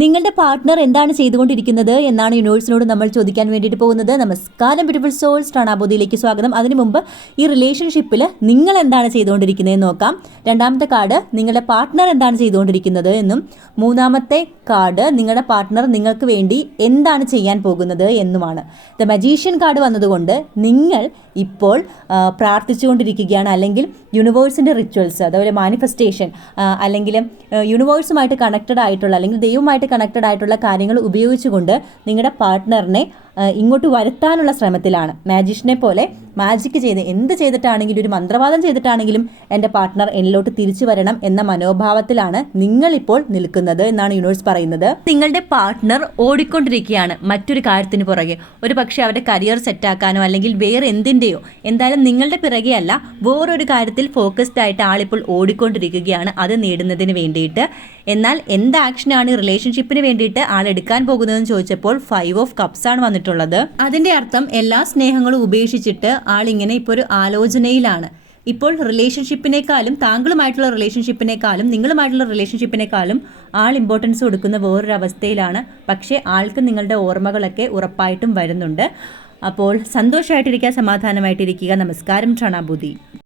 നിങ്ങളുടെ പാർട്ട്ണർ എന്താണ് ചെയ്തുകൊണ്ടിരിക്കുന്നത് എന്നാണ് യൂണിവേഴ്സിനോട് നമ്മൾ ചോദിക്കാൻ വേണ്ടിയിട്ട് പോകുന്നത്. നമസ്കാരം ബ്യൂട്ടിഫുൾ സോൾസ് ട്രണാബോധിയിലേക്ക് സ്വാഗതം. അതിനു മുമ്പ് ഈ റിലേഷൻഷിപ്പിൽ നിങ്ങൾ എന്താണ് ചെയ്തുകൊണ്ടിരിക്കുന്നത് നോക്കാം. രണ്ടാമത്തെ കാർഡ് നിങ്ങളുടെ പാർട്ട്ണർ എന്താണ് ചെയ്തുകൊണ്ടിരിക്കുന്നത് എന്നും. മൂന്നാമത്തെ കാർഡ് നിങ്ങളുടെ പാർട്ട്ണർ നിങ്ങൾക്ക് വേണ്ടി എന്താണ് ചെയ്യാൻ പോകുന്നത് എന്നുമാണ്. ദ മജീഷ്യൻ കാർഡ് വന്നതുകൊണ്ട് നിങ്ങൾ ഇപ്പോൾ പ്രാർത്ഥിച്ചുകൊണ്ടിരിക്കുകയാണ്. അല്ലെങ്കിൽ യൂണിവേഴ്സിന്റെ റിച്വൽസ് അതുപോലെ മാനിഫെസ്റ്റേഷൻ അല്ലെങ്കിൽ യൂണിവേഴ്സുമായിട്ട് കണക്റ്റഡ് ആയിട്ടുള്ള അല്ലെങ്കിൽ ദൈവമായിട്ട് കണക്റ്റഡ് ആയിട്ടുള്ള കാര്യങ്ങൾ ഉപയോഗിച്ചുകൊണ്ട് നിങ്ങളുടെ പാർട്ട്ണറിനെ ഇങ്ങോട്ട് വരുത്താനുള്ള ശ്രമത്തിലാണ്. മാജിഷ്യനെ പോലെ മാജിക്ക് ചെയ്ത് എന്ത് ചെയ്തിട്ടാണെങ്കിലും ഒരു മന്ത്രവാദം ചെയ്തിട്ടാണെങ്കിലും എന്റെ പാർട്ട്ണർ എന്നിലോട്ട് തിരിച്ചു വരണം എന്ന മനോഭാവത്തിലാണ് നിങ്ങളിപ്പോൾ നിൽക്കുന്നത് എന്നാണ് യൂണിവേഴ്സ് പറയുന്നത്. നിങ്ങളുടെ പാർട്ട്ണർ ഓടിക്കൊണ്ടിരിക്കുകയാണ് മറ്റൊരു കാര്യത്തിന് പുറകെ. ഒരു പക്ഷേ അവരുടെ കരിയർ സെറ്റാക്കാനോ അല്ലെങ്കിൽ വേറെ എന്തിന്റെയോ എന്തായാലും നിങ്ങളുടെ പിറകെ അല്ല വേറൊരു കാര്യത്തിൽ ഫോക്കസ്ഡ് ആയിട്ട് ആളിപ്പോൾ ഓടിക്കൊണ്ടിരിക്കുകയാണ് അത് നേടുന്നതിന് വേണ്ടിയിട്ട്. എന്നാൽ എന്ത് ആക്ഷനാണ് റിലേഷൻഷിപ്പിന് വേണ്ടിയിട്ട് ആൾ എടുക്കാൻ പോകുന്നതെന്ന് ചോദിച്ചപ്പോൾ ഫൈവ് ഓഫ് കപ്സ് ആണ് വന്നിട്ടുള്ളത്. അതിന്റെ അർത്ഥം എല്ലാ സ്നേഹങ്ങളും ഉപേക്ഷിച്ചിട്ട് ആൾ ഇങ്ങനെ ഇപ്പോൾ ഒരു ആലോചനയിലാണ്. ഇപ്പോൾ റിലേഷൻഷിപ്പിനേക്കാളും താങ്കളുമായിട്ടുള്ള റിലേഷൻഷിപ്പിനേക്കാളും നിങ്ങളുമായിട്ടുള്ള റിലേഷൻഷിപ്പിനേക്കാളും ആൾ ഇമ്പോർട്ടൻസ് കൊടുക്കുന്ന വേറൊരു അവസ്ഥയിലാണ് പക്ഷേ ആൾക്ക് നിങ്ങളുടെ ഓർമ്മകളൊക്കെ ഉറപ്പായിട്ടും വരുന്നുണ്ട്. അപ്പോൾ സന്തോഷമായിട്ടിരിക്കുക സമാധാനമായിട്ടിരിക്കുക. നമസ്കാരം ട്രണാബുദ്ധി